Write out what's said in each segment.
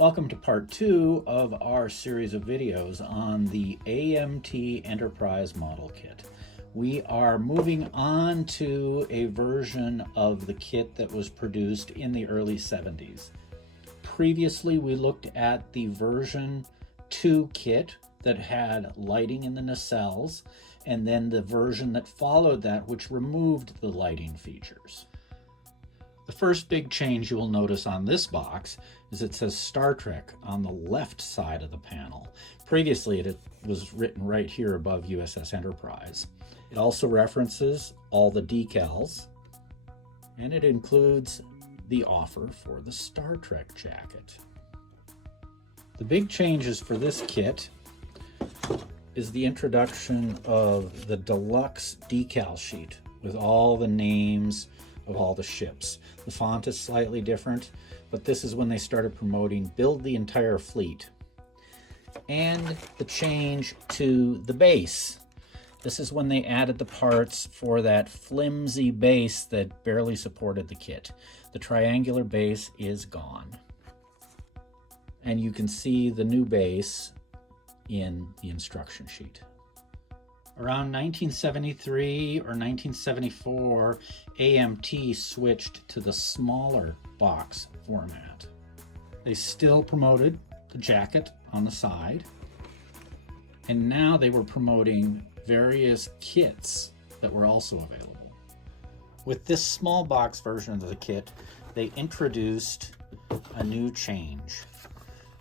Welcome to part 2 of our series of videos on the AMT Enterprise model kit. We are moving on to a version of the kit that was produced in the early 70s. Previously, we looked at the version 2 kit that had lighting in the nacelles, and then the version that followed that, which removed the lighting features. The first big change you will notice on this box is it says Star Trek on the left side of the panel. Previously, it was written right here above USS Enterprise. It also references all the decals, and it includes the offer for the Star Trek jacket. The big changes for this kit is the introduction of the deluxe decal sheet with all the names of all the ships. The font is slightly different, but this is when they started promoting build the entire fleet. And the change to the base. This is when they added the parts for that flimsy base that barely supported the kit. The triangular base is gone. And you can see the new base in the instruction sheet. Around 1973 or 1974, AMT switched to the smaller box format. They still promoted the jacket on the side, and now they were promoting various kits that were also available. With this small box version of the kit, they introduced a new change,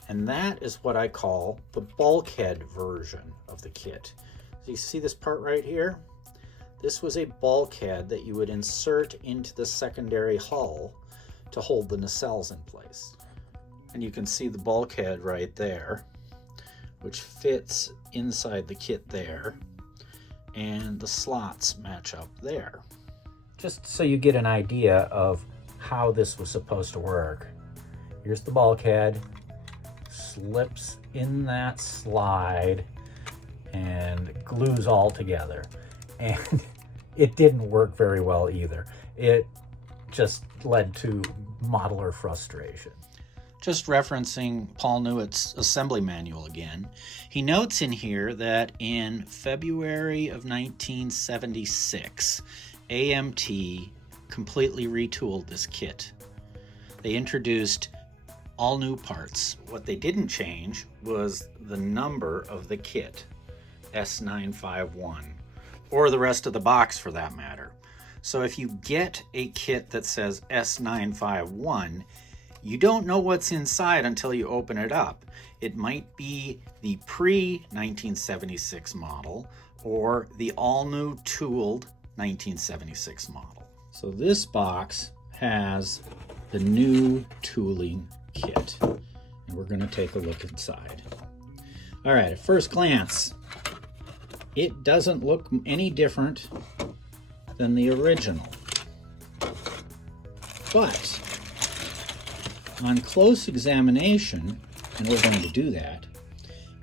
and that is what I call the bulkhead version of the kit. So you see this part right here? This was a bulkhead that you would insert into the secondary hull to hold the nacelles in place. And you can see the bulkhead right there, which fits inside the kit there, and the slots match up there. Just so you get an idea of how this was supposed to work. Here's the bulkhead, slips in that slide, and glues all together. And it didn't work very well either. It just led to modeler frustration. Just referencing Paul Newitt's assembly manual again, he notes in here that in February of 1976, AMT completely retooled this kit. They introduced all new parts. What they didn't change was the number of the kit. S951, or the rest of the box for that matter. So if you get a kit that says S951, you don't know what's inside until you open it up. It might be the pre-1976 model or the all-new tooled 1976 model. So this box has the new tooling kit, and we're going to take a look inside. All right, at first glance, it doesn't look any different than the original. But on close examination, and we're going to do that,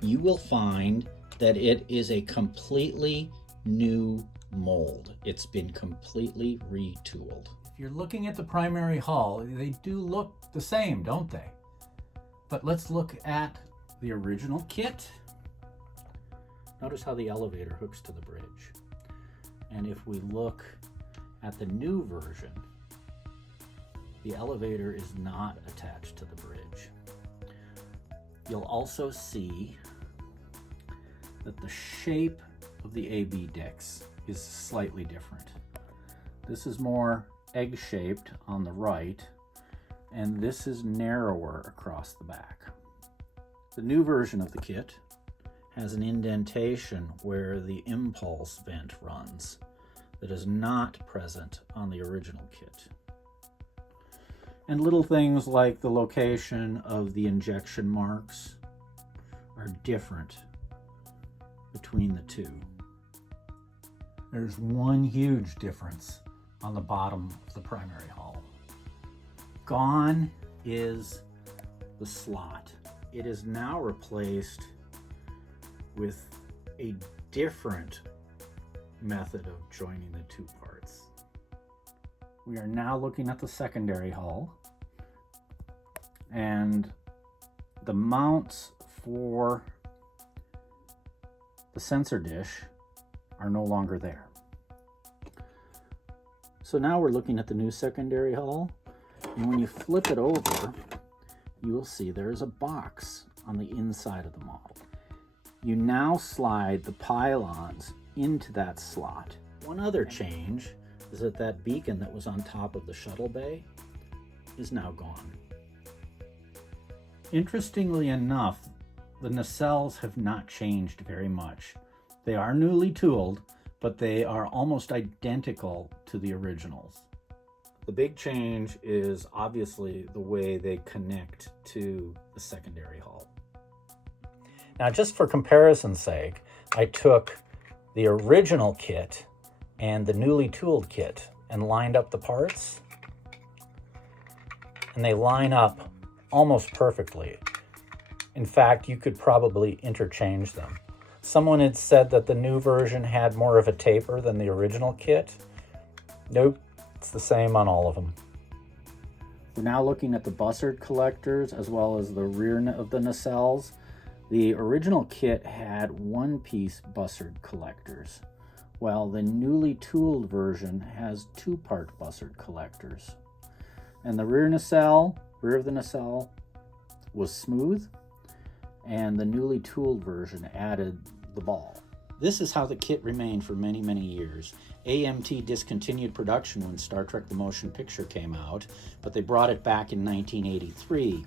you will find that it is a completely new mold. It's been completely retooled. If you're looking at the primary hull, they do look the same, don't they? But let's look at the original kit. Notice how the elevator hooks to the bridge. And if we look at the new version, the elevator is not attached to the bridge. You'll also see that the shape of the AB decks is slightly different. This is more egg-shaped on the right, and this is narrower across the back. The new version of the kit has an indentation where the impulse vent runs that is not present on the original kit. And little things like the location of the injection marks are different between the two. There's one huge difference on the bottom of the primary hull. Gone is the slot. It is now replaced with a different method of joining the two parts. We are now looking at the secondary hull, and the mounts for the sensor dish are no longer there. So now we're looking at the new secondary hull, and when you flip it over, you will see there's a box on the inside of the model. You now slide the pylons into that slot. One other change is that that beacon that was on top of the shuttle bay is now gone. Interestingly enough, the nacelles have not changed very much. They are newly tooled, but they are almost identical to the originals. The big change is obviously the way they connect to the secondary hull. Now, just for comparison's sake, I took the original kit and the newly tooled kit and lined up the parts, and they line up almost perfectly. In fact, you could probably interchange them. Someone had said that the new version had more of a taper than the original kit. Nope, it's the same on all of them. We're now looking at the bussard collectors as well as the rear of the nacelles. The original kit had one-piece bussard collectors, while the newly tooled version has two-part bussard collectors. And the rear of the nacelle was smooth, and the newly tooled version added the ball. This is how the kit remained for many, many years. AMT discontinued production when Star Trek: The Motion Picture came out, but they brought it back in 1983.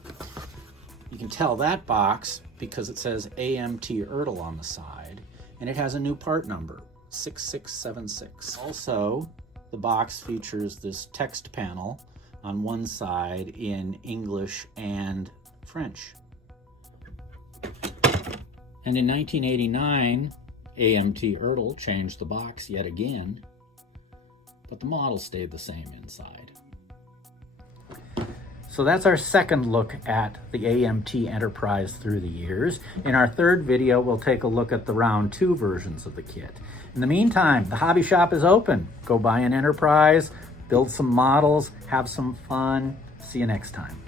You can tell that box because it says AMT Ertl on the side, and it has a new part number, 6676. Also, the box features this text panel on one side in English and French. And in 1989, AMT Ertl changed the box yet again, but the model stayed the same inside. So that's our second look at the AMT Enterprise through the years. In our third video, we'll take a look at the round 2 versions of the kit. In the meantime, the hobby shop is open. Go buy an Enterprise, build some models, have some fun. See you next time.